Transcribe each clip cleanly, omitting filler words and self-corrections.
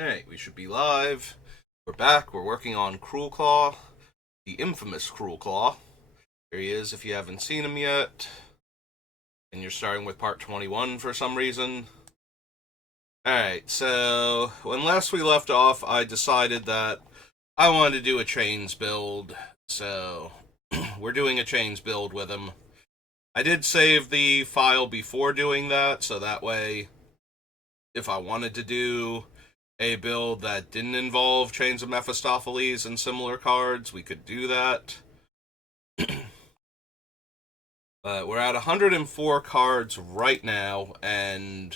Alright, we should be live. We're back. We're working on Cruelclaw, the infamous Cruelclaw. Here he is if you haven't seen him yet. And you're starting with part 21 for some reason. Alright, so when last we left off, I decided that I wanted to do a chains build. So we're doing a chains build with him. I did save the file before doing that, so that way, if I wanted to do a build that didn't involve Chains of Mephistopheles and similar cards, we could do that. But we're at 104 cards right now, and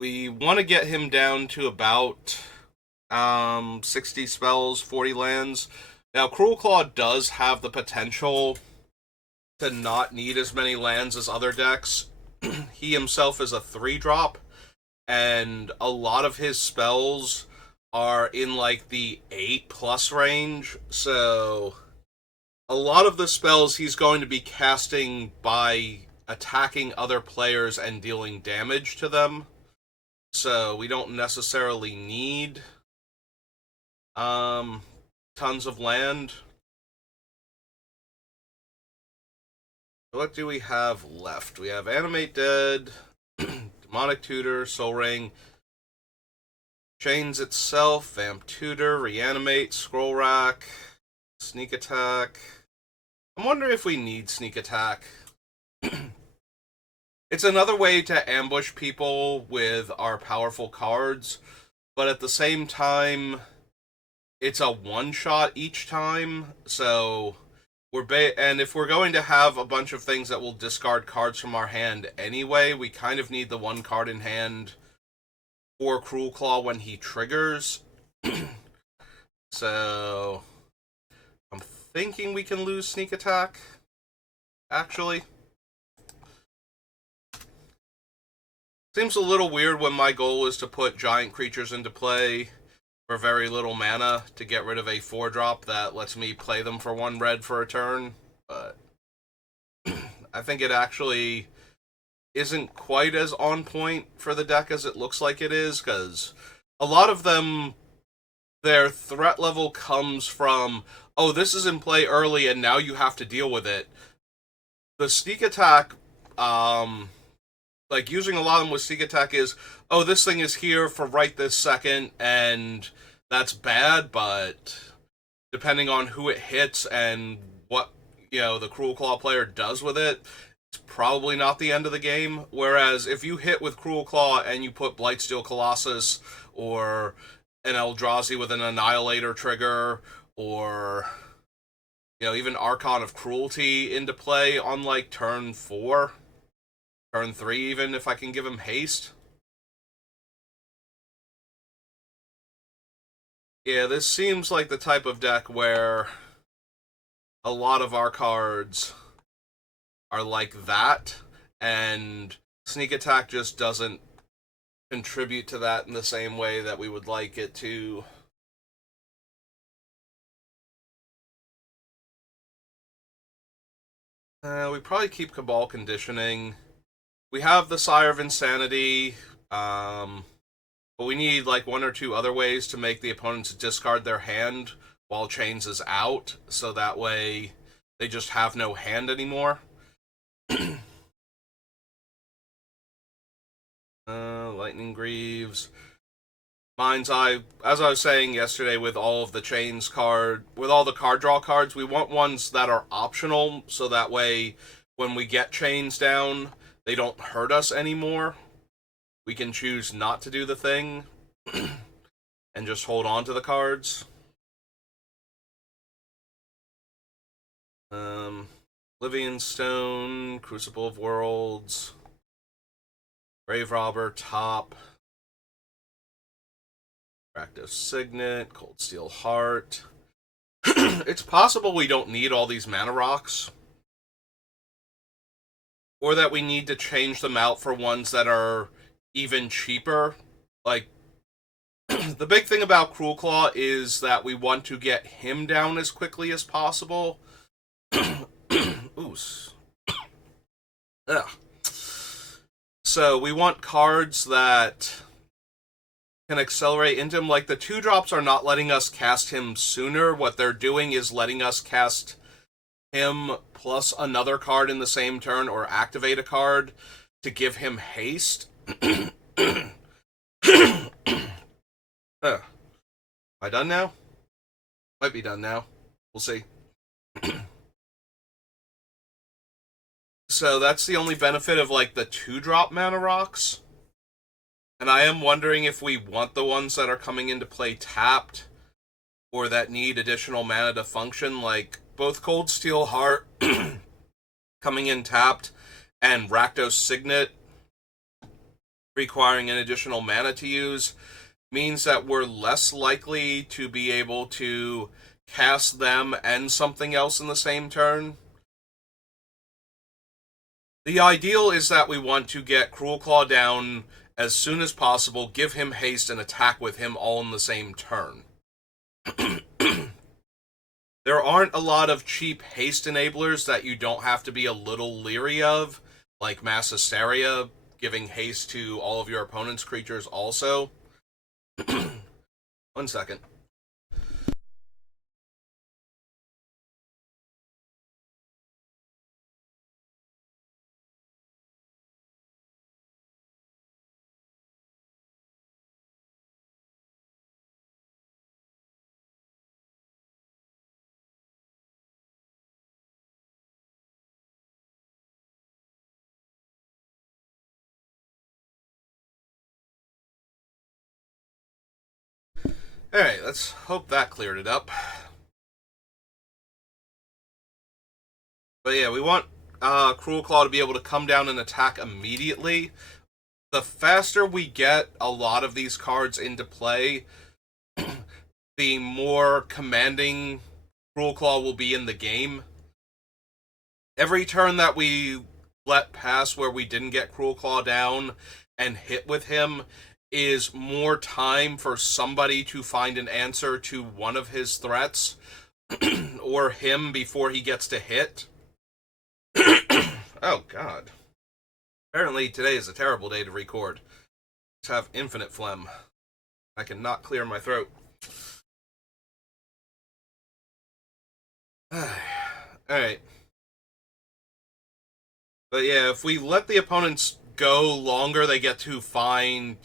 we want to get him down to about 60 spells, 40 lands. Now, Cruelclaw does have the potential to not need as many lands as other decks. He himself is a 3-drop, and a lot of his spells are in like the 8+ range, so a lot of the spells he's going to be casting by attacking other players and dealing damage to them, so we don't necessarily need tons of land. What do we have left? We have Animate Dead, Demonic Tutor, Soul Ring, Chains itself, Vamp Tutor, Reanimate, Scroll Rack, Sneak Attack. I'm wondering if we need Sneak Attack. It's another way to ambush people with our powerful cards, but at the same time, it's a one-shot each time, so and if we're going to have a bunch of things that will discard cards from our hand anyway, we kind of need the one card in hand for Cruelclaw when he triggers. So I'm thinking we can lose Sneak Attack, actually. Seems a little weird when my goal is to put giant creatures into play for very little mana to get rid of a 4-drop that lets me play them for 1 red for a turn, but I think it actually isn't quite as on point for the deck as it looks like it is, because a lot of them, their threat level comes from, oh, this is in play early and now you have to deal with it. The Sneak Attack, like using a lot of them with Sneak Attack is, oh, this thing is here for right this second, and that's bad, but depending on who it hits and what, the Cruelclaw player does with it, it's probably not the end of the game. Whereas if you hit with Cruelclaw and you put Blightsteel Colossus or an Eldrazi with an Annihilator trigger, or even Archon of Cruelty into play on like turn 4, turn 3 even, if I can give him haste. Yeah, this seems like the type of deck where a lot of our cards are like that, and Sneak Attack just doesn't contribute to that in the same way that we would like it to. We probably keep Cabal Conditioning. We have the Sire of Insanity, but we need like 1 or 2 other ways to make the opponents discard their hand while Chains is out, so that way they just have no hand anymore. Lightning Greaves. Mind's Eye, as I was saying yesterday with all of the Chains with all the card draw cards, we want ones that are optional, so that way when we get Chains down, they don't hurt us anymore. We can choose not to do the thing and just hold on to the cards. Oblivion Stone, Crucible of Worlds, Grave Robber, top. Rakdos Signet, Cold Steel Heart. It's possible we don't need all these mana rocks, or that we need to change them out for ones that are even cheaper. Like, the big thing about Cruelclaw is that we want to get him down as quickly as possible. Oos. Ugh. So we want cards that can accelerate into him. Like, the 2-drops are not letting us cast him sooner. What they're doing is letting us cast him plus another card in the same turn or activate a card to give him haste. Am I done now? Might be done now. We'll see. So that's the only benefit of, like, the 2-drop mana rocks. And I am wondering if we want the ones that are coming into play tapped, or that need additional mana to function, like both Cold Steel Heart coming in tapped, and Rakdos Signet requiring an additional mana to use, means that we're less likely to be able to cast them and something else in the same turn. The ideal is that we want to get Cruelclaw down as soon as possible, give him haste, and attack with him all in the same turn. There aren't a lot of cheap haste enablers that you don't have to be a little leery of, like Mass Hysteria, giving haste to all of your opponent's creatures also. 1 second. Alright, let's hope that cleared it up. But yeah, we want Cruelclaw to be able to come down and attack immediately. The faster we get a lot of these cards into play, the more commanding Cruelclaw will be in the game. Every turn that we let pass where we didn't get Cruelclaw down and hit with him is more time for somebody to find an answer to one of his threats or him before he gets to hit. Oh, God. Apparently today is a terrible day to record. Just have infinite phlegm. I cannot clear my throat. Alright. But yeah, if we let the opponents go longer, they get to find,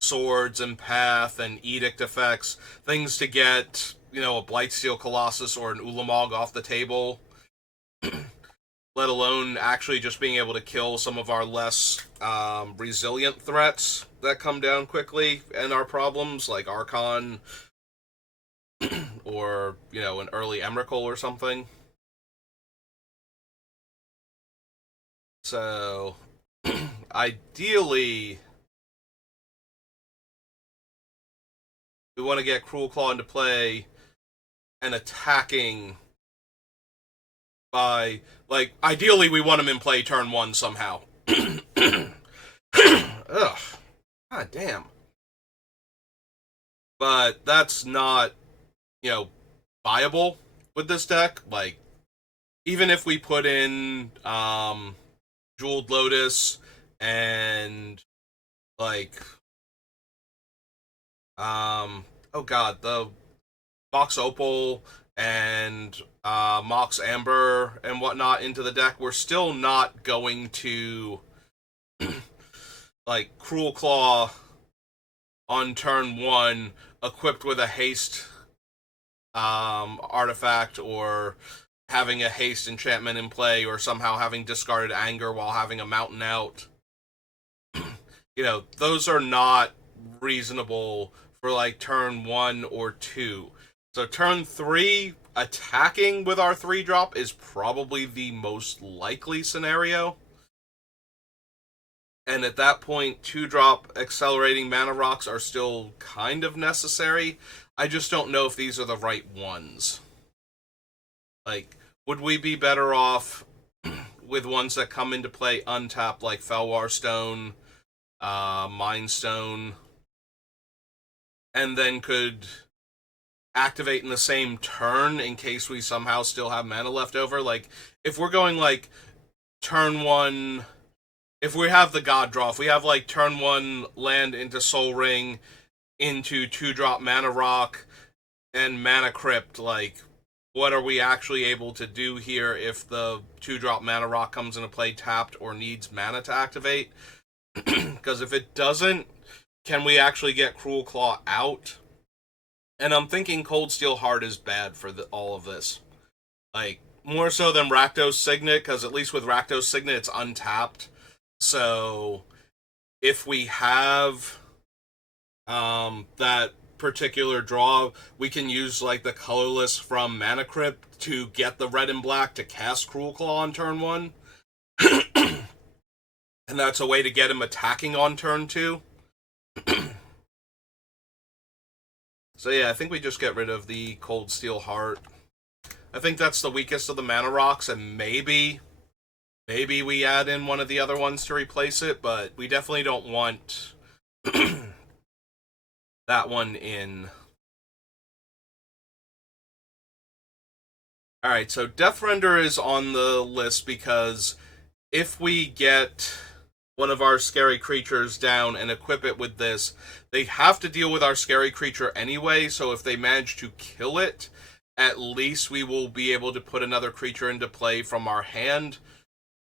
swords and path and edict effects, things to get, a Blightsteel Colossus or an Ulamog off the table, let alone actually just being able to kill some of our less resilient threats that come down quickly and our problems, like Archon or, an early Emrakul or something. So, ideally, we want to get Cruelclaw into play and attacking by, ideally we want him in play turn 1 somehow. Ugh. God damn. But that's not, viable with this deck. Like, even if we put in, Jeweled Lotus and, oh god, the Mox Opal and Mox Amber and whatnot into the deck, we're still not going to Cruelclaw on turn 1 equipped with a haste artifact, or having a haste enchantment in play, or somehow having discarded anger while having a mountain out. Those are not reasonable for turn 1 or 2. So turn 3, attacking with our 3-drop is probably the most likely scenario. And at that point, 2-drop accelerating mana rocks are still kind of necessary. I just don't know if these are the right ones. Would we be better off with ones that come into play untapped, like Felwar Stone, Mind Stone, and then could activate in the same turn in case we somehow still have mana left over? If we're going, turn 1... If we have the God draw, if we have, turn 1 land into Sol Ring, into 2-drop Mana Rock and Mana Crypt. Like, what are we actually able to do here if the 2-drop Mana Rock comes into play tapped or needs mana to activate? Because if it doesn't, can we actually get Cruelclaw out? And I'm thinking Cold Steel Heart is bad for all of this. Like, more so than Rakdos Signet, because at least with Rakdos Signet, it's untapped. So, if we have that particular draw, we can use, like, the colorless from Mana Crypt to get the red and black to cast Cruelclaw on turn 1. And that's a way to get him attacking on turn 2. So yeah, I think we just get rid of the Cold Steel Heart. I think that's the weakest of the Mana Rocks, and maybe we add in one of the other ones to replace it, but we definitely don't want that one in. Alright, so Deathrender is on the list because if we get one of our scary creatures down and equip it with this, they have to deal with our scary creature anyway, so if they manage to kill it, at least we will be able to put another creature into play from our hand.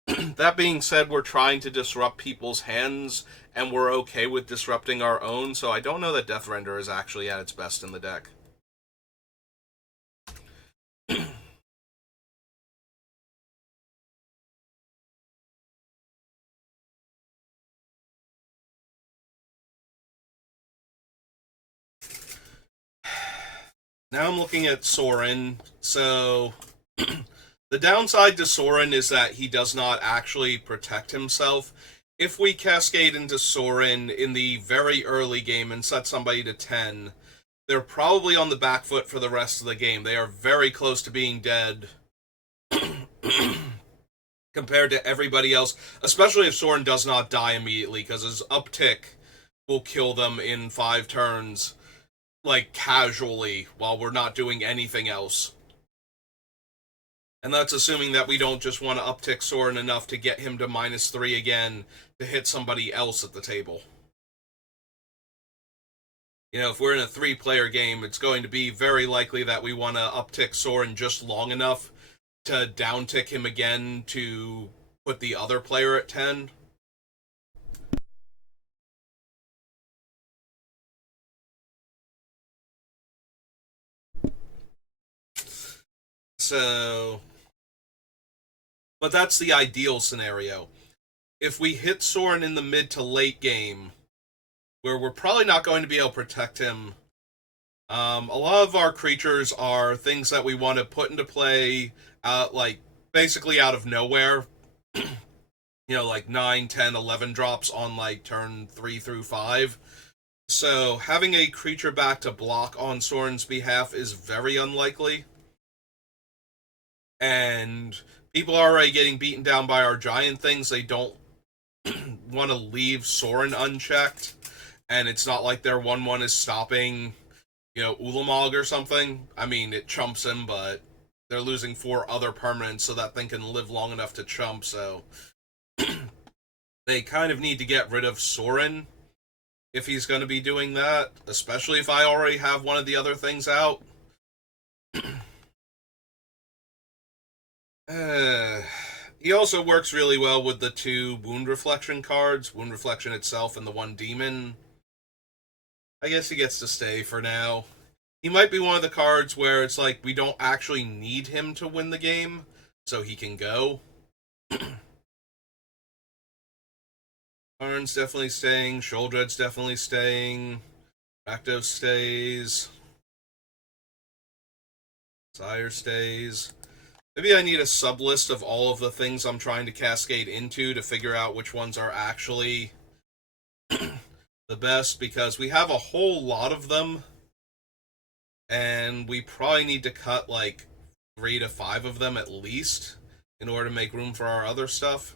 That being said, we're trying to disrupt people's hands, and we're okay with disrupting our own, so I don't know that Deathrender is actually at its best in the deck. Now I'm looking at Sorin. So, the downside to Sorin is that he does not actually protect himself. If we cascade into Sorin in the very early game and set somebody to 10, they're probably on the back foot for the rest of the game. They are very close to being dead compared to everybody else, especially if Sorin does not die immediately, because his uptick will kill them in 5 turns, like, casually, while we're not doing anything else. And that's assuming that we don't just want to uptick Sorin enough to get him to -3 again to hit somebody else at the table. You know, if we're in a 3-player game, it's going to be very likely that we want to uptick Sorin just long enough to downtick him again to put the other player at 10. So, but that's the ideal scenario. If we hit Sorin in the mid to late game, where we're probably not going to be able to protect him, a lot of our creatures are things that we want to put into play, like, basically out of nowhere. You know, like 9, 10, 11 drops on, like, turn 3 through 5. So, having a creature back to block on Sorin's behalf is very unlikely. And people are already getting beaten down by our giant things. They don't want to leave Sorin unchecked. And it's not like their 1/1 is stopping, you know, Ulamog or something. I mean, it chumps him, but they're losing 4 other permanents, so that thing can live long enough to chump, so they kind of need to get rid of Sorin if he's going to be doing that, especially if I already have one of the other things out. He also works really well with the 2 Wound Reflection cards, Wound Reflection itself and the 1 Demon. I guess he gets to stay for now. He might be one of the cards where it's like we don't actually need him to win the game, so he can go. Karn's definitely staying, Sholdred's definitely staying, Rakdos stays, Sire stays. Maybe I need a sub-list of all of the things I'm trying to cascade into to figure out which ones are actually the best, because we have a whole lot of them, and we probably need to cut like 3 to 5 of them at least in order to make room for our other stuff.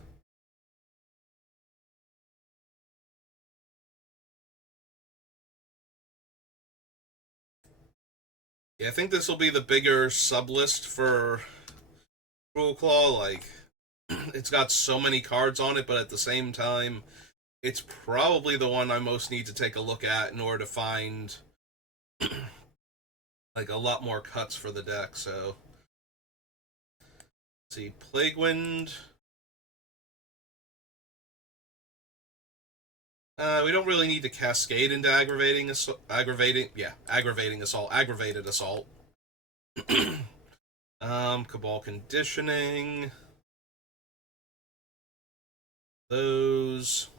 Yeah, I think this will be the bigger sub-list for Cruelclaw. Like, it's got so many cards on it, but at the same time, it's probably the one I most need to take a look at in order to find like a lot more cuts for the deck. So let's see, Plague Wind. We don't really need to cascade into aggravated assault. Cabal Conditioning. Those.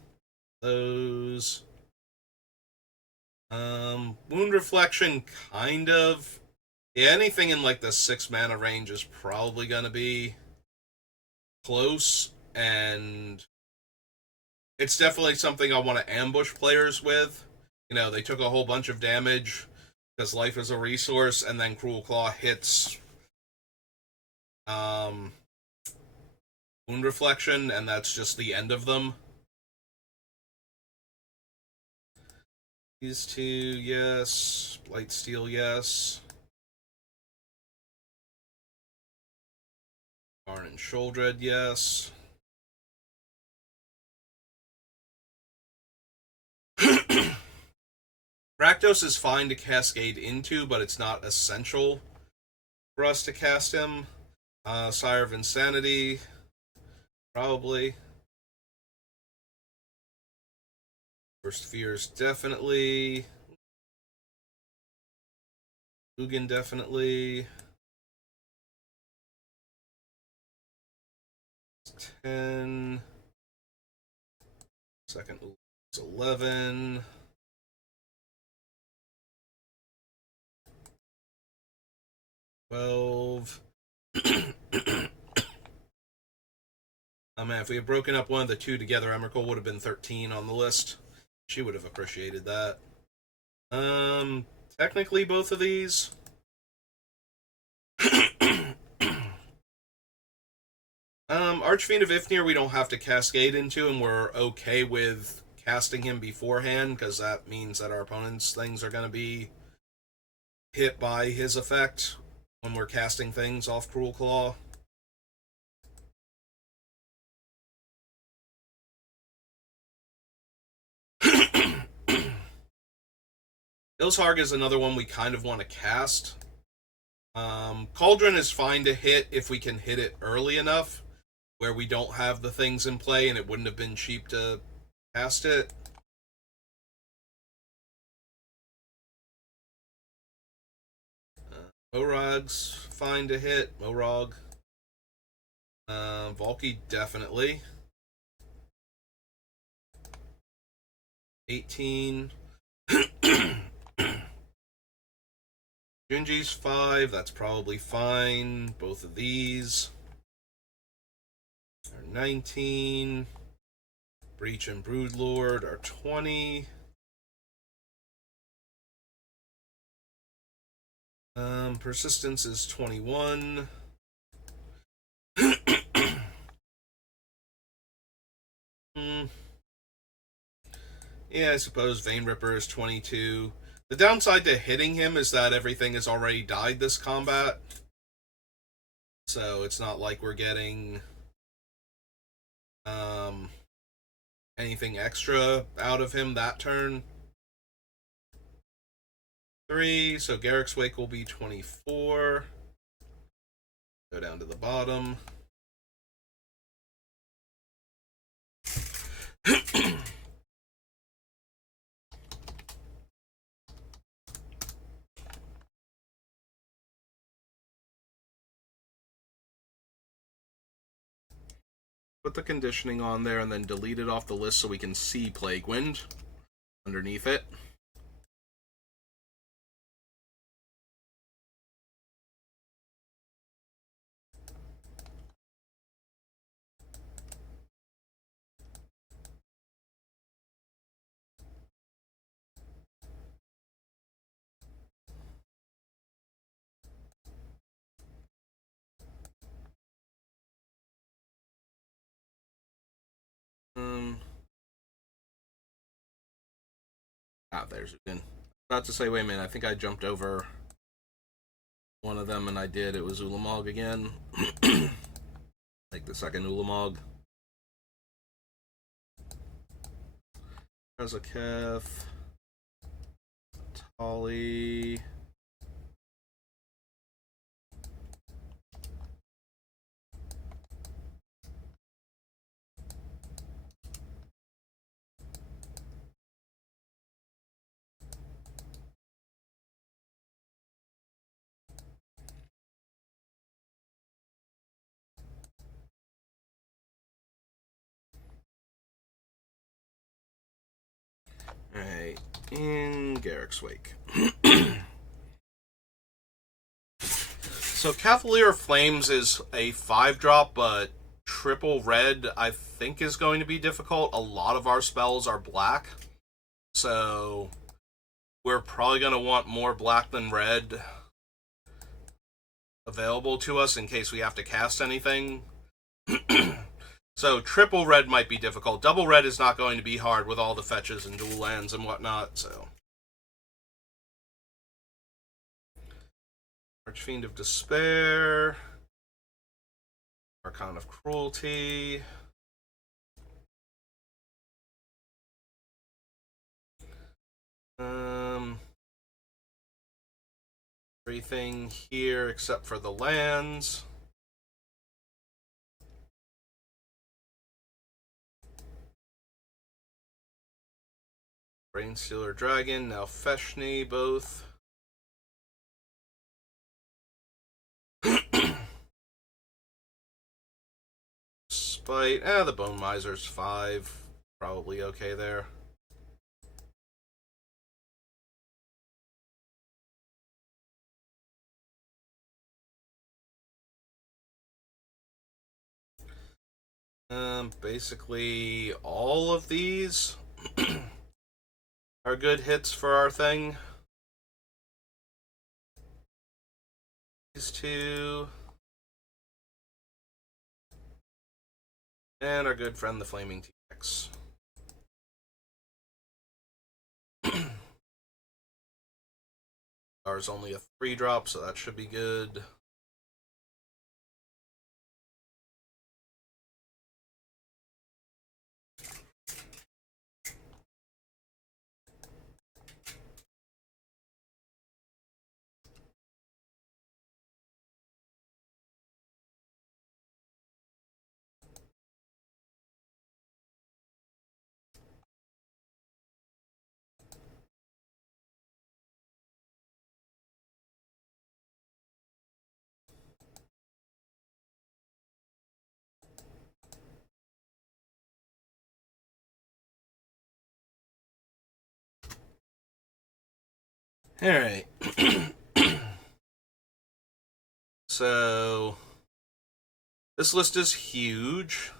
Wound Reflection, kind of. Yeah, anything in like the 6 mana range is probably gonna be close, and it's definitely something I want to ambush players with. You know, they took a whole bunch of damage because life is a resource, and then Cruelclaw hits Wound Reflection, and that's just the end of them. These two, yes. Blightsteel, yes. Garn and Sholdred, yes. Rakdos is fine to cascade into, but it's not essential for us to cast him. Sire of Insanity, probably. First Fears, definitely. Ugin, definitely. 10. Second is 11. 12. Oh man, if we had broken up one of the two together, Emrakul would have been 13 on the list. She would have appreciated that. Technically both of these. Archfiend of Ifnir we don't have to cascade into, and we're okay with casting him beforehand, because that means that our opponent's things are going to be hit by his effect when we're casting things off Cruelclaw. Ilsharg is another one we kind of want to cast. Cauldron is fine to hit if we can hit it early enough, where we don't have the things in play and it wouldn't have been cheap to cast it. Morog's fine to hit. Morog. Valky, definitely. 18. Junji's 5, that's probably fine. Both of these are 19. Breach and Broodlord are 20. Persistence is 21. Yeah, I suppose Vein Ripper is 22. The downside to hitting him is that everything has already died this combat. So it's not like we're getting anything extra out of him that turn. 3, so Garrick's Wake will be 24. Go down to the bottom. Put the conditioning on there and then delete it off the list so we can see Plague Wind underneath it. There's Ugin. About to say, wait a minute, I think I jumped over one of them, and I did. It was Ulamog again. Like the second Ulamog. Razaketh, Tali. Alright, in Garrick's Wake. So Cavalier Flames is a 5-drop, but triple red I think is going to be difficult. A lot of our spells are black, so we're probably going to want more black than red available to us in case we have to cast anything. So triple red might be difficult. Double red is not going to be hard with all the fetches and dual lands and whatnot, so. Archfiend of Despair. Archon of Cruelty. Everything here except for the lands. Brainstealer Dragon, now Feshni, both. Spite, the Bone Miser's 5. Probably okay there. Basically all of these are good hits for our thing. These two. And our good friend the Flaming T-Rex. Ours only a 3-drop, so that should be good. Alright. So, this list is huge.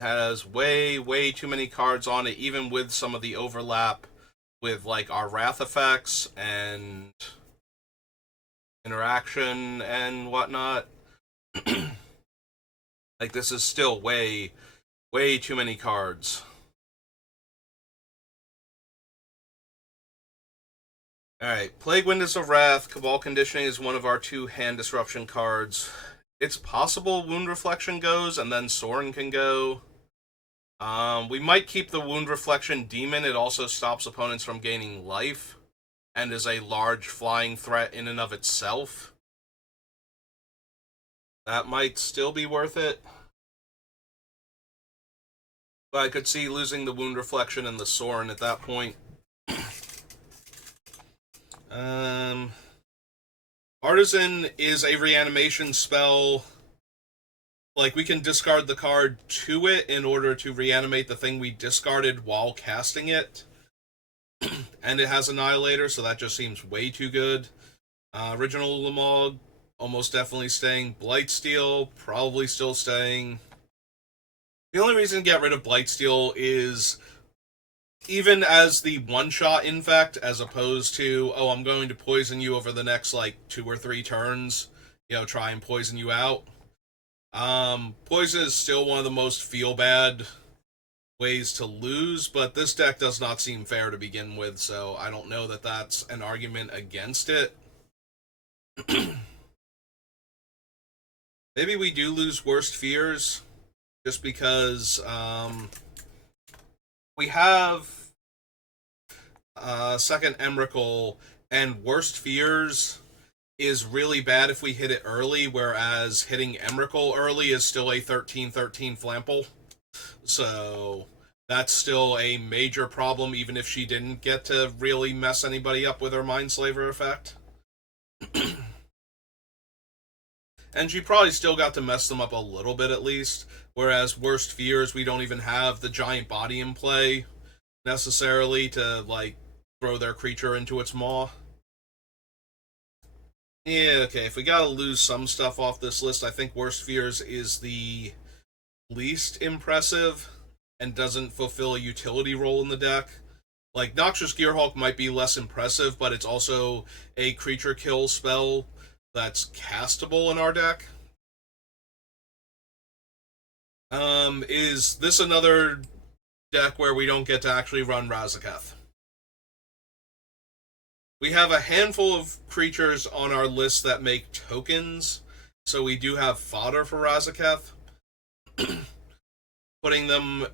Has way too many cards on it, even with some of the overlap with, like, our Wrath effects and interaction and whatnot. Like, this is still way too many cards. Alright, Plague Windows of Wrath, Cabal Conditioning is one of our 2 hand disruption cards. It's possible Wound Reflection goes, and then Sorin can go. We might keep the Wound Reflection Demon. It also stops opponents from gaining life, and is a large flying threat in and of itself. That might still be worth it. But I could see losing the Wound Reflection and the Sorin at that point. Artisan is a reanimation spell. Like, we can discard the card to it in order to reanimate the thing we discarded while casting it. And it has Annihilator, so that just seems way too good. Original Lamog, almost definitely staying. Blightsteel, probably still staying. The only reason to get rid of Blightsteel is even as the one-shot infect, as opposed to, oh, I'm going to poison you over the next, like, 2 or 3 turns, try and poison you out. Poison is still one of the most feel-bad ways to lose, but this deck does not seem fair to begin with, so I don't know that that's an argument against it. Maybe we do lose Worst Fears, just because, We have second Emrakul, and Worst Fears is really bad if we hit it early, whereas hitting Emrakul early is still a 13-13 flample. So that's still a major problem, even if she didn't get to really mess anybody up with her Mindslaver effect. And she probably still got to mess them up a little bit at least, whereas Worst Fears, we don't even have the giant body in play necessarily to, like, throw their creature into its maw. Yeah, okay, if we gotta lose some stuff off this list, I think Worst Fears is the least impressive and doesn't fulfill a utility role in the deck. Like, Noxious Gearhulk might be less impressive, but it's also a creature kill spell that's castable in our deck. Is this another deck where we don't get to actually run Razaketh? We have a handful of creatures on our list that make tokens, so we do have fodder for Razaketh. Putting them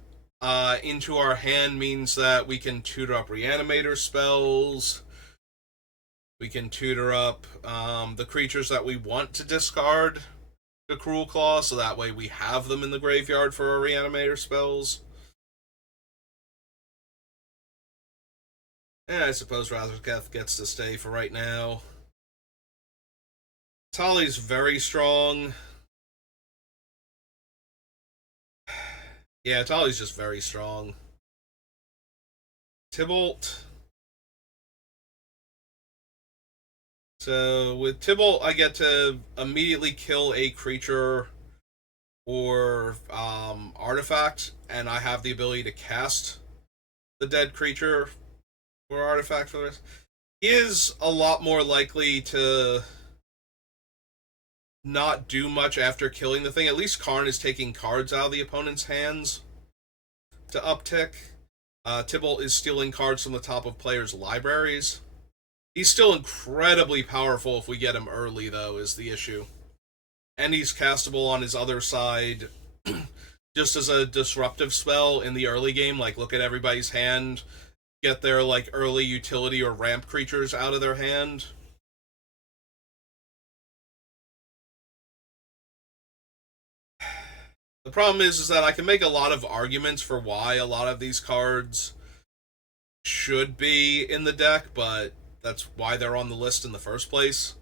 into our hand means that we can tutor up Reanimator spells. We can tutor up the creatures that we want to discard to Cruelclaw, so that way we have them in the graveyard for our Reanimator spells. Yeah, I suppose Razaketh gets to stay for right now. Tali's very strong. Yeah, Tali's just very strong. Tibalt. So with Tibalt, I get to immediately kill a creature or artifact, and I have the ability to cast the dead creature or artifact for this. He is a lot more likely to not do much after killing the thing. At least Karn is taking cards out of the opponent's hands to uptick. Tibalt is stealing cards from the top of players' libraries. He's still incredibly powerful if we get him early, though, is the issue. And he's castable on his other side just as a disruptive spell in the early game. Like, look at everybody's hand, get their, like, early utility or ramp creatures out of their hand. The problem is that I can make a lot of arguments for why a lot of these cards should be in the deck, but that's why they're on the list in the first place.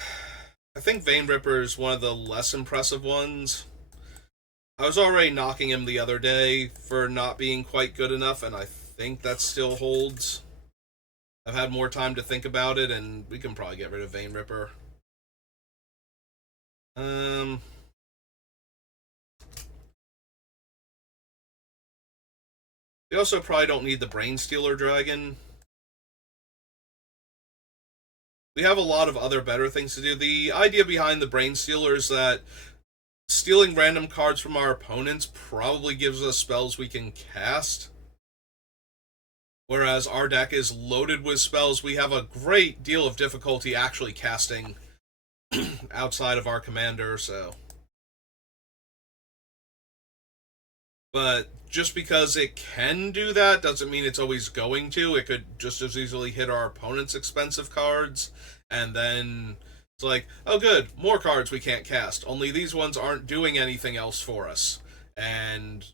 I think Vein Ripper is one of the less impressive ones. I was already knocking him the other day for not being quite good enough, and I think that still holds. I've had more time to think about it, and we can probably get rid of Vein Ripper. We also probably don't need the Brain Stealer Dragon. We have a lot of other better things to do. The idea behind the Brain Stealer is that stealing random cards from our opponents probably gives us spells we can cast. Whereas our deck is loaded with spells we have a great deal of difficulty actually casting outside of our commander, so. But just because it can do that doesn't mean it's always going to. It could just as easily hit our opponent's expensive cards, and then it's like, oh good, more cards we can't cast. Only these ones aren't doing anything else for us. And,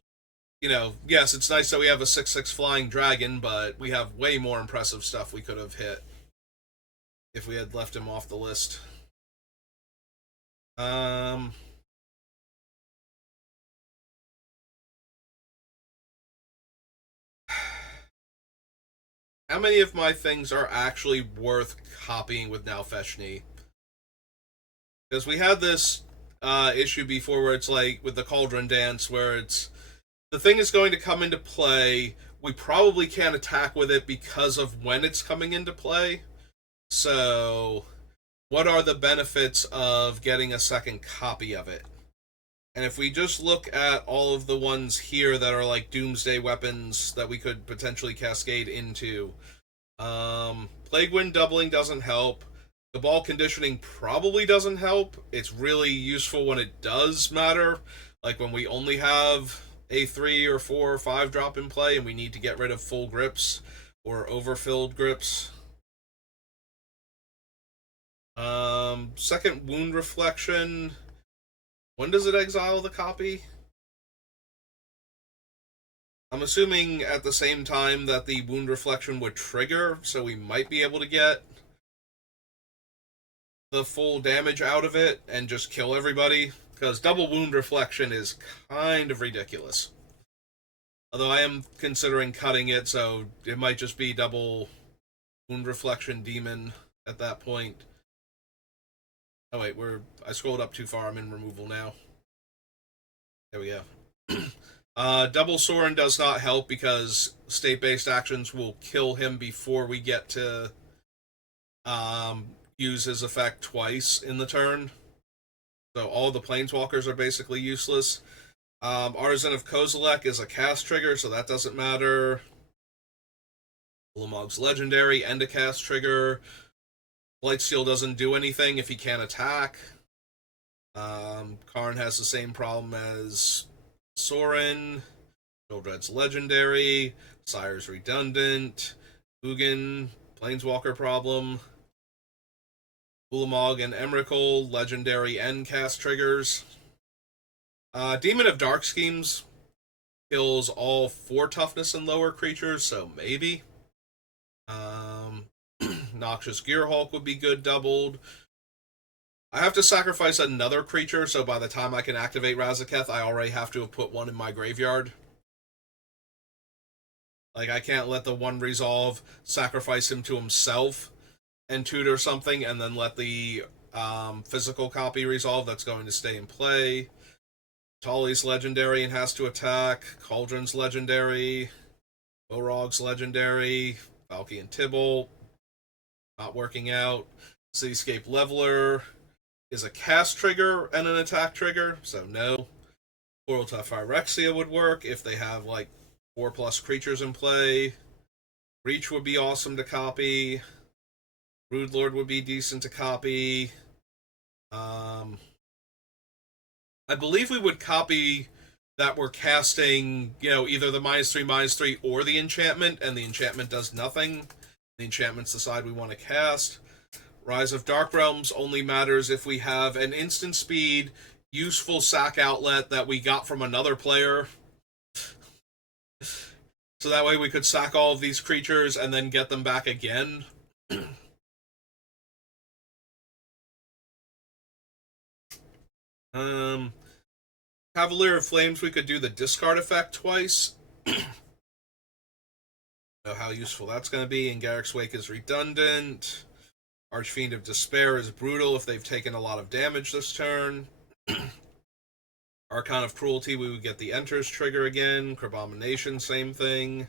you know, yes, it's nice that we have a 6/6 flying dragon, but we have way more impressive stuff we could have hit if we had left him off the list. How many of my things are actually worth copying with Nalfeshni? Because we had this issue before where it's like with the Cauldron Dance, where it's the thing is going to come into play. We probably can't attack with it because of when it's coming into play. So, what are the benefits of getting a second copy of it? And if we just look at all of the ones here that are like Doomsday weapons that we could potentially cascade into, Plague Wind doubling doesn't help. Cabal Conditioning probably doesn't help. It's really useful when it does matter, like when we only have a 3 or 4 or 5 drop in play, and we need to get rid of full grips or overfilled grips. Second wound reflection. When does it exile the copy? I'm assuming at the same time that the wound reflection would trigger, so we might be able to get the full damage out of it and just kill everybody, because double wound reflection is kind of ridiculous. Although I am considering cutting it, so it might just be double wound reflection demon at that point. Oh wait, I scrolled up too far. I'm in removal now. There we go. Double Sorin does not help because state-based actions will kill him before we get to use his effect twice in the turn. So all the planeswalkers are basically useless. Artisan of Kozilek is a cast trigger, so that doesn't matter. Ulamog's legendary and a cast trigger. Blightsteel doesn't do anything if he can't attack. Karn has the same problem as Sorin. Mildred's legendary. Sire's redundant. Ugin, planeswalker problem. Ulamog and Emrakul, legendary and cast triggers. Demon of Dark Schemes kills all 4 toughness and lower creatures, so maybe. Noxious Gearhulk would be good doubled. I have to sacrifice another creature, so by the time I can activate Razaketh, I already have to have put one in my graveyard. Like, I can't let the one resolve sacrifice him to himself and tutor something, and then let the physical copy resolve that's going to stay in play. Tali's legendary and has to attack. Cauldron's legendary. Borog's legendary. Valky and Tibble. Not working out. Cityscape Leveler is a cast trigger and an attack trigger, so no. Pluralta Phyrexia would work if they have like 4+ creatures in play. Reach would be awesome to copy. Broodlord would be decent to copy. I believe we would copy that we're casting, either the -3/-3 or the enchantment, and the enchantment does nothing. The enchantments decide we want to cast. Rise of Dark Realms only matters if we have an instant speed, useful sack outlet that we got from another player. So that way we could sack all of these creatures and then get them back again. Cavalier of Flames, we could do the discard effect twice. Know how useful that's going to be. And Garrick's Wake is redundant. Archfiend of Despair is brutal if they've taken a lot of damage this turn. Archon of Cruelty, we would get the Enters trigger again. Crabomination, same thing.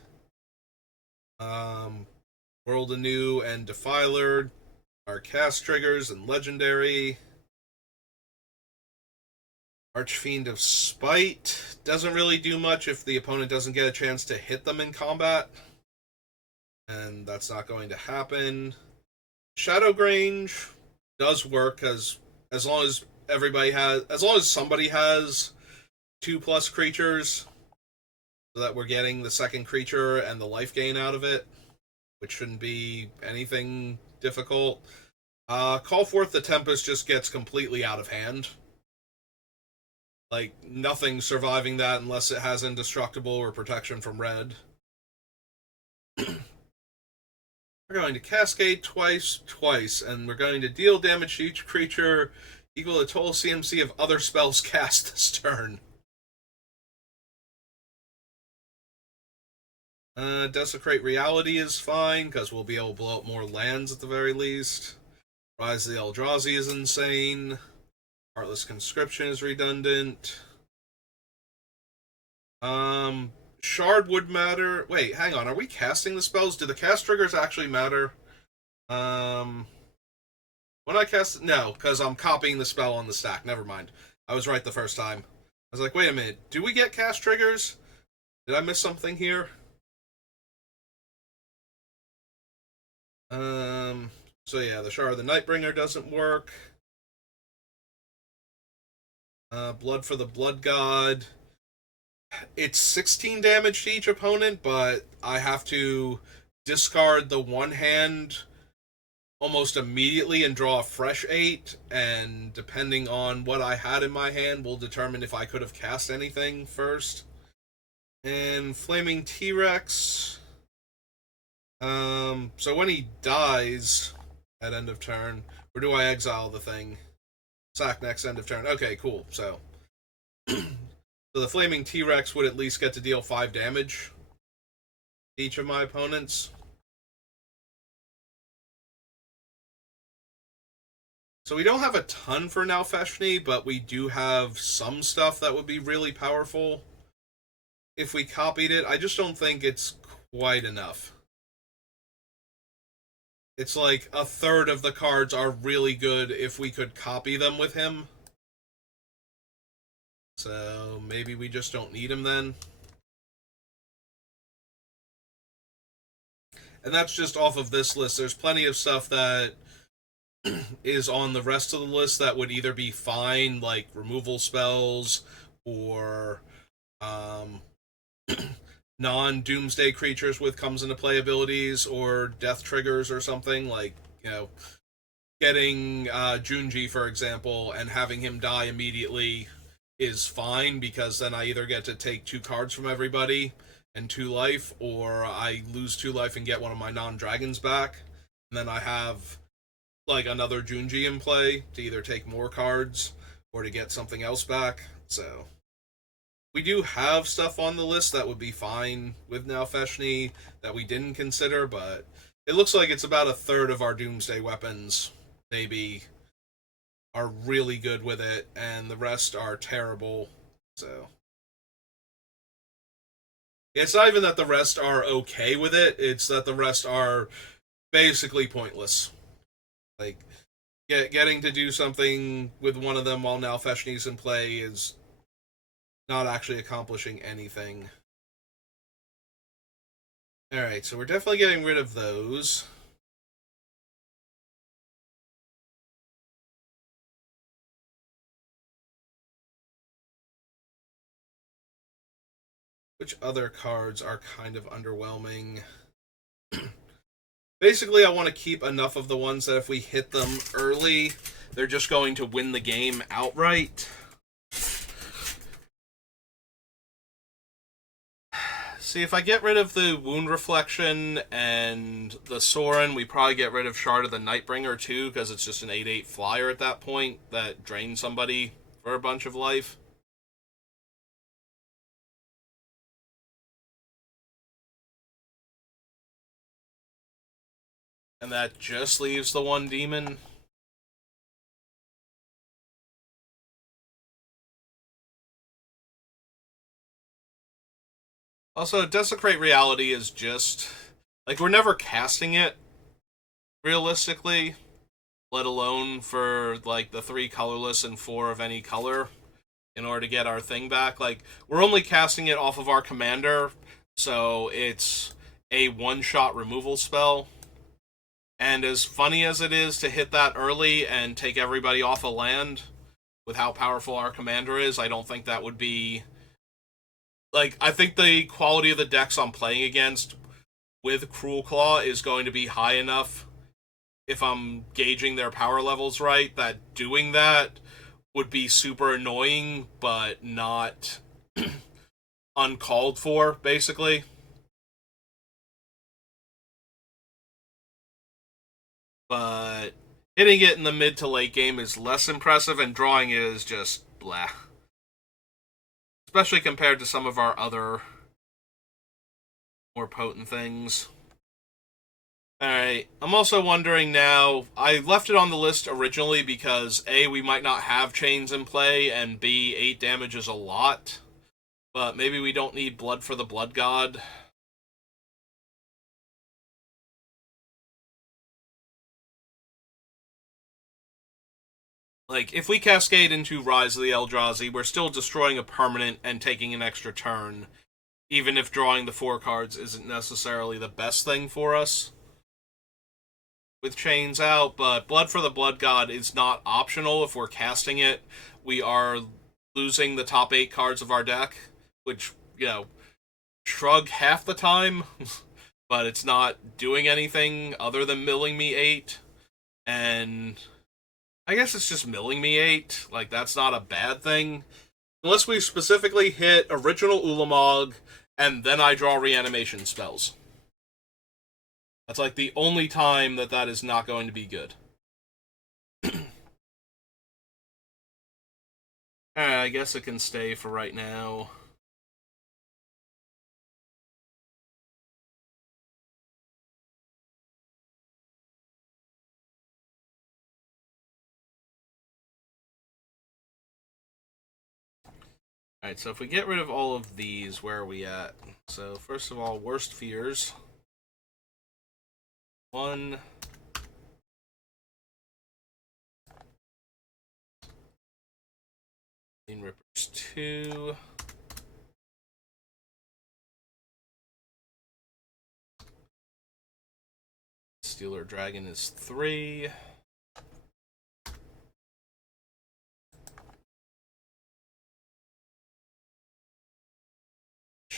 World Anew and Defiler are cast triggers and legendary. Archfiend of Spite doesn't really do much if the opponent doesn't get a chance to hit them in combat. And that's not going to happen. Shadowgrange does work because as long as somebody has 2+ creatures, so that we're getting the second creature and the life gain out of it, which shouldn't be anything difficult. Call Forth the Tempest just gets completely out of hand. Like, nothing surviving that unless it has indestructible or protection from red. We're going to Cascade twice, and we're going to deal damage to each creature equal to total CMC of other spells cast this turn. Desecrate Reality is fine, because we'll be able to blow up more lands at the very least. Rise of the Eldrazi is insane. Heartless Conscription is redundant. Shard would matter. Wait, hang on. Are we casting the spells? Do the cast triggers actually matter? When I cast... No, because I'm copying the spell on the stack. Never mind. I was right the first time. I was like, wait a minute. Do we get cast triggers? Did I miss something here? So yeah, the Shard of the Nightbringer doesn't work. Blood for the Blood God. It's 16 damage to each opponent, but I have to discard the one hand almost immediately and draw a fresh 8, and depending on what I had in my hand will determine if I could have cast anything first. And Flaming T-Rex. So when he dies at end of turn, or do I exile the thing? Sack next end of turn. Okay, cool. So, so the Flaming T-Rex would at least get to deal 5 damage to each of my opponents. So we don't have a ton for Nalfeshni, but we do have some stuff that would be really powerful if we copied it. I just don't think it's quite enough. It's like a third of the cards are really good if we could copy them with him. So maybe we just don't need him then. And that's just off of this list. There's plenty of stuff that is on the rest of the list that would either be fine, like removal spells, or non-doomsday creatures with comes into play abilities, or death triggers or something, like, you know, getting Junji, for example, and having him die immediately is fine, because then I either get to take 2 cards from everybody and 2 life, or I lose 2 life and get one of my non-dragons back, and then I have like another Junji in play to either take more cards or to get something else back. So we do have stuff on the list that would be fine with Nalfeshni that we didn't consider, but it looks like it's about a third of our Doomsday weapons maybe are really good with it, and the rest are terrible. So it's not even that the rest are okay with it, it's that the rest are basically pointless. Like, getting to do something with one of them while Nalfeshni's in play is not actually accomplishing anything. Alright, so we're definitely getting rid of those. Which other cards are kind of underwhelming? Basically, I want to keep enough of the ones that if we hit them early, they're just going to win the game outright. See, if I get rid of the Wound Reflection and the Sorin, we probably get rid of Shard of the Nightbringer too, because it's just an 8/8 flyer at that point that drains somebody for a bunch of life. And that just leaves the one demon. Also, Desecrate Reality is just like, we're never casting it realistically, let alone for like the 3 colorless and 4 of any color in order to get our thing back. Like, we're only casting it off of our commander, so it's a one-shot removal spell. And as funny as it is to hit that early and take everybody off a land with how powerful our commander is, I don't think that would be... Like, I think the quality of the decks I'm playing against with Cruelclaw is going to be high enough, if I'm gauging their power levels right, that doing that would be super annoying, but not uncalled for, basically. But hitting it in the mid to late game is less impressive, and drawing it is just blah. Especially compared to some of our other more potent things. Alright, I'm also wondering now, I left it on the list originally because A, we might not have chains in play, and B, 8 damage is a lot. But maybe we don't need Blood for the Blood God. Like, if we cascade into Rise of the Eldrazi, we're still destroying a permanent and taking an extra turn, even if drawing the 4 cards isn't necessarily the best thing for us with chains out. But Blood for the Blood God is not optional. If we're casting it, we are losing the top 8 cards of our deck, which shrug half the time, but it's not doing anything other than milling me 8. And I guess it's just milling me 8. Like, that's not a bad thing. Unless we specifically hit original Ulamog, and then I draw reanimation spells. That's like the only time that is not going to be good. I guess it can stay for right now. Alright, so if we get rid of all of these, where are we at? So, first of all, worst fears. 1. Rippers 2. Stealer Dragon is 3.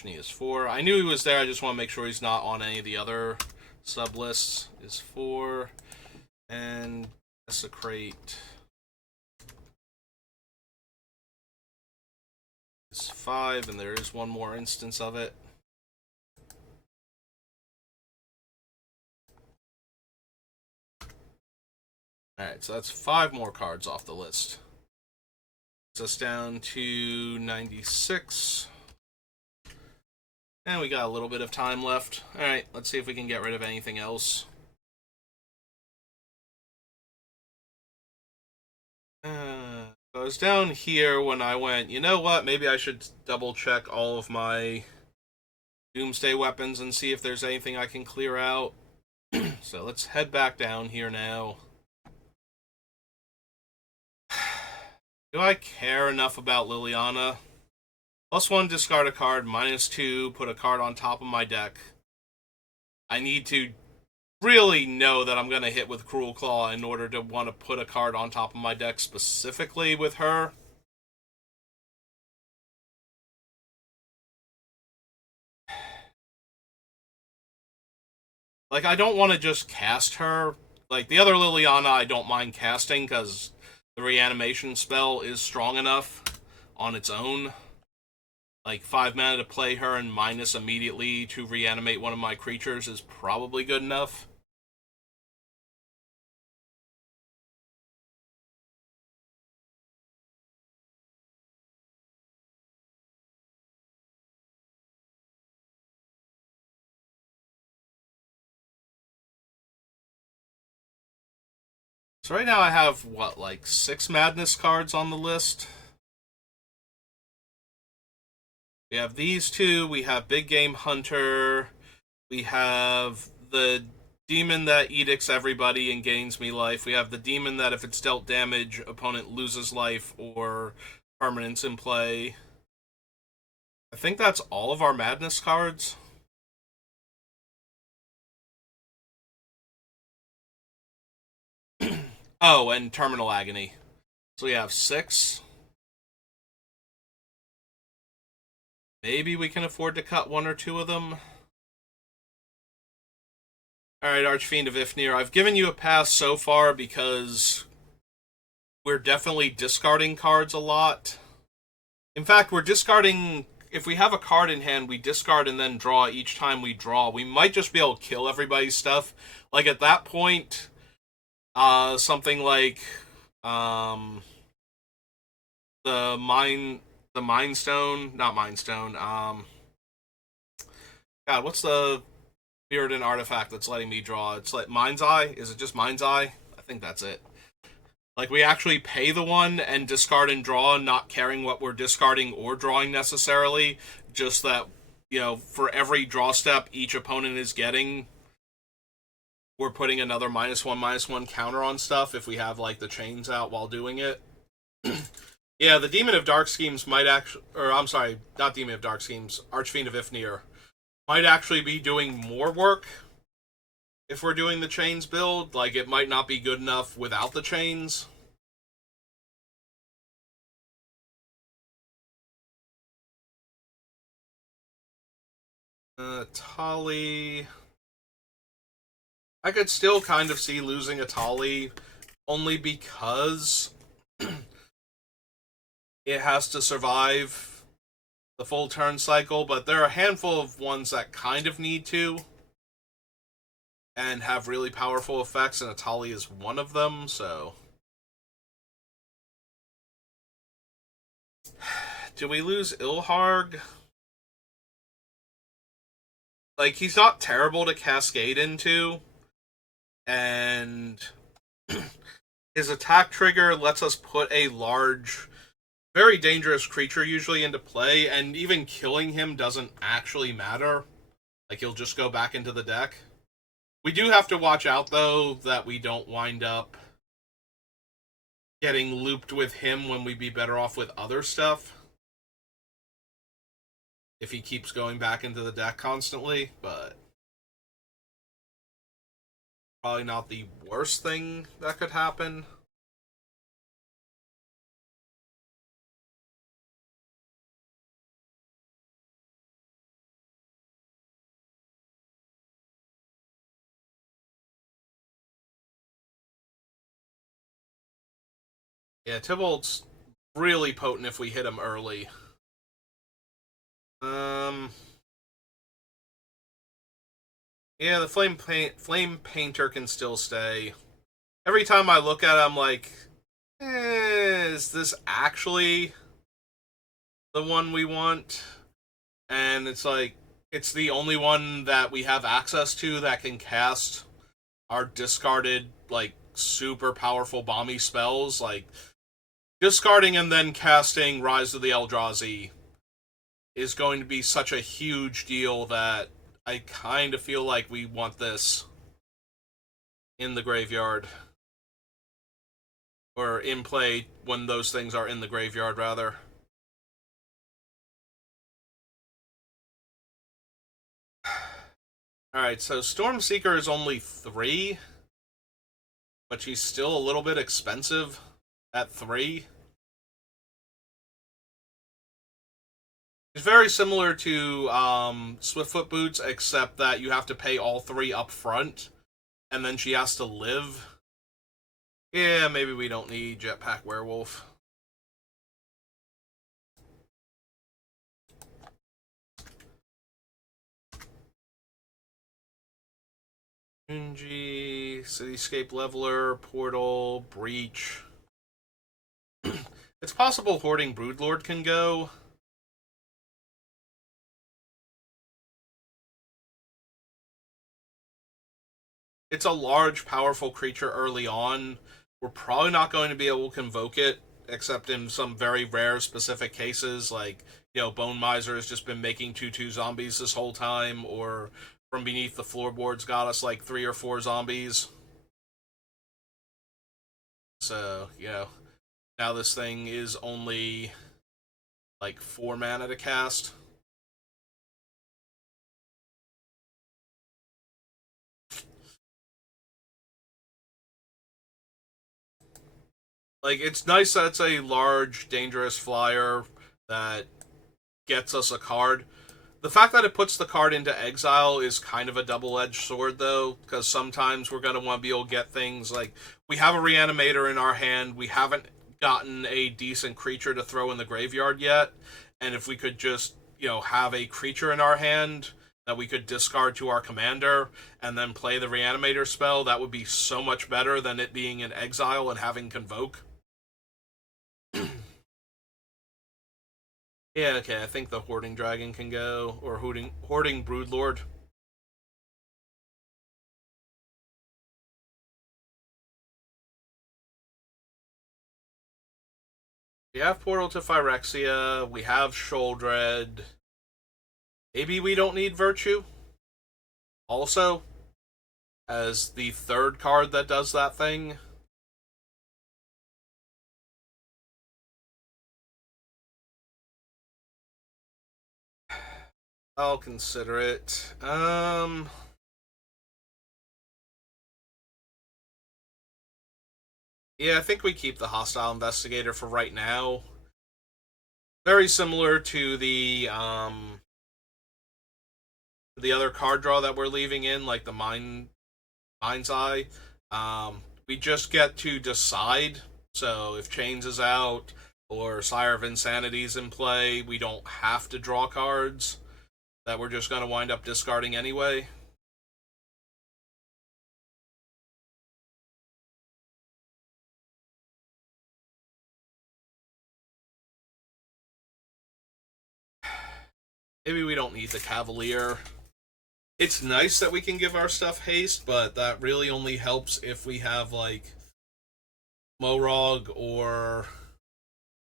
Is 4. I knew he was there, I just want to make sure he's not on any of the other sub lists. Is 4. And Desecrate is 5, and there is one more instance of it. Alright, so that's 5 more cards off the list. Gets us down to 96. And we got a little bit of time left. Alright, let's see if we can get rid of anything else. I was down here when I went, you know what, maybe I should double check all of my Doomsday weapons and see if there's anything I can clear out. So let's head back down here now. Do I care enough about Liliana? +1, discard a card. -2, put a card on top of my deck. I need to really know that I'm going to hit with Cruelclaw in order to want to put a card on top of my deck specifically with her. Like, I don't want to just cast her. Like, the other Liliana I don't mind casting because the reanimation spell is strong enough on its own. Like, 5 mana to play her and minus immediately to reanimate one of my creatures is probably good enough. So right now I have, what, like 6 Madness cards on the list? We have these 2, we have Big Game Hunter, we have the Demon that edicts everybody and gains me life, we have the Demon that if it's dealt damage, opponent loses life or permanence in play. I think that's all of our Madness cards. Oh, and Terminal Agony. So we have 6. Maybe we can afford to cut 1 or 2 of them. Alright, Archfiend of Ifnir, I've given you a pass so far because we're definitely discarding cards a lot. In fact, we're discarding... If we have a card in hand, we discard and then draw each time we draw. We might just be able to kill everybody's stuff. Like, at that point, something like the Mind Stone, not Mind Stone. God, what's the Mirrodin artifact that's letting me draw? It's like Mind's Eye. Is it just Mind's Eye? I think that's it. Like, we actually pay the one and discard and draw, not caring what we're discarding or drawing necessarily. Just that, for every draw step each opponent is getting, we're putting another -1/-1 counter on stuff if we have, like, the chains out while doing it. Yeah, the Demon of Dark Schemes might actually... Or, I'm sorry, not Demon of Dark Schemes. Archfiend of Ifnir might actually be doing more work if we're doing the chains build. Like, it might not be good enough without the chains. Tali. I could still kind of see losing a Tali, only because it has to survive the full turn cycle, but there are a handful of ones that kind of need to and have really powerful effects, and Atali is one of them, so. Do we lose Ilharg? Like, he's not terrible to cascade into, and his attack trigger lets us put a large, very dangerous creature usually into play, and even killing him doesn't actually matter. Like, he'll just go back into the deck. We do have to watch out, though, that we don't wind up getting looped with him when we'd be better off with other stuff. If he keeps going back into the deck constantly, but probably not the worst thing that could happen. Yeah, Tybalt's really potent if we hit him early. Yeah, the flame painter can still stay. Every time I look at it, I'm like, is this actually the one we want? And it's like, it's the only one that we have access to that can cast our discarded, like, super powerful bomby spells. Like, discarding and then casting Rise of the Eldrazi is going to be such a huge deal that I kind of feel like we want this in the graveyard. Or in play when those things are in the graveyard, rather. Alright, so Stormseeker is only 3, but she's still a little bit expensive at 3. It's very similar to Swiftfoot Boots, except that you have to pay all 3 up front, and then she has to live. Yeah, maybe we don't need Jetpack Werewolf. Junji, Cityscape Leveler, Portal, Breach. It's possible Hoarding Broodlord can go. It's a large, powerful creature early on. We're probably not going to be able to convoke it, except in some very rare specific cases, like, Bone Miser has just been making 2/2 zombies this whole time, or From Beneath the Floorboards got us like 3 or 4 zombies. So, now this thing is only like 4 mana to cast. Like, it's nice that it's a large, dangerous flyer that gets us a card. The fact that it puts the card into exile is kind of a double-edged sword, though, because sometimes we're going to want to be able to get things like, we have a Reanimator in our hand, we haven't gotten a decent creature to throw in the graveyard yet, and if we could just, have a creature in our hand that we could discard to our commander and then play the Reanimator spell, that would be so much better than it being in exile and having Convoke. Yeah, okay, I think the Hoarding Dragon can go, or Hoarding Broodlord. We have Portal to Phyrexia, we have Sholdred. Maybe we don't need Virtue? Also, as the third card that does that thing. I'll consider it. Yeah, I think we keep the Hostile Investigator for right now. Very similar to the the other card draw that we're leaving in, like the Mind's Eye, we just get to decide. So if Chains is out or Sire of Insanity is in play, we don't have to draw cards that we're just going to wind up discarding anyway. Maybe we don't need the Cavalier. It's nice that we can give our stuff haste, but that really only helps if we have, like, Morog or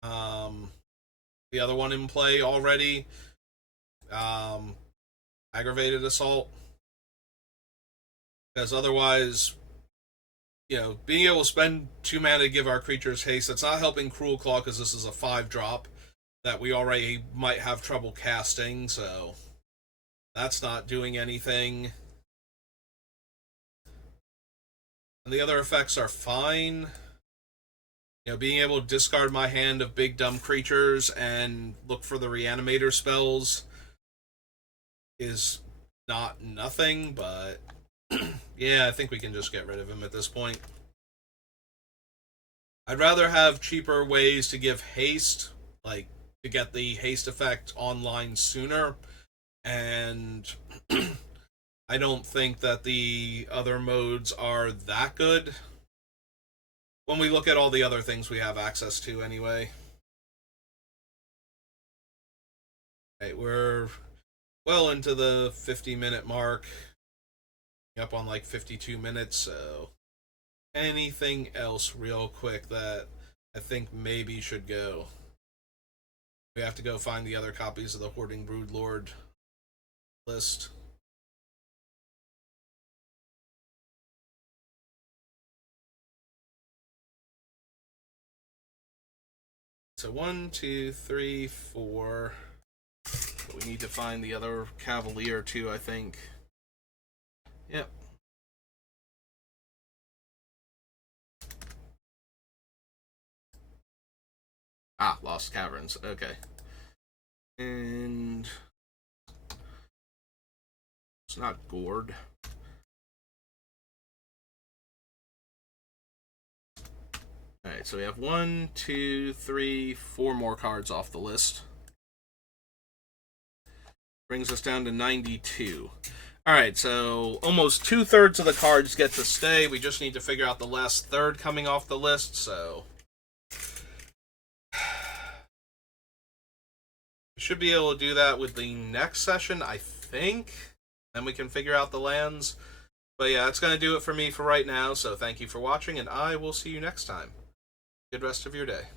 the other one in play already. Aggravated Assault. Because otherwise, being able to spend 2 mana to give our creatures haste, that's not helping Cruelclaw because this is a 5-drop that we already might have trouble casting, so that's not doing anything. And the other effects are fine. Being able to discard my hand of big dumb creatures and look for the Reanimator spells is not nothing, but yeah, I think we can just get rid of him at this point. I'd rather have cheaper ways to give haste, like to get the haste effect online sooner, and I don't think that the other modes are that good when we look at all the other things we have access to anyway. Right, we're well into the 50-minute mark, up on like 52 minutes, so anything else real quick that I think maybe should go? We have to go find the other copies of the Hoarding Broodlord list. So 1, 2, 3, 4. But we need to find the other Cavalier too, I think. Yep. Ah, Lost Caverns. Okay. And it's not Gourd. Alright, so we have 1, 2, 3, 4 more cards off the list. Brings us down to 92. Alright, so almost 2/3 of the cards get to stay. We just need to figure out the last third coming off the list, so we should be able to do that with the next session, I think. Then we can figure out the lands. But yeah, that's going to do it for me for right now, so thank you for watching, and I will see you next time. Good rest of your day.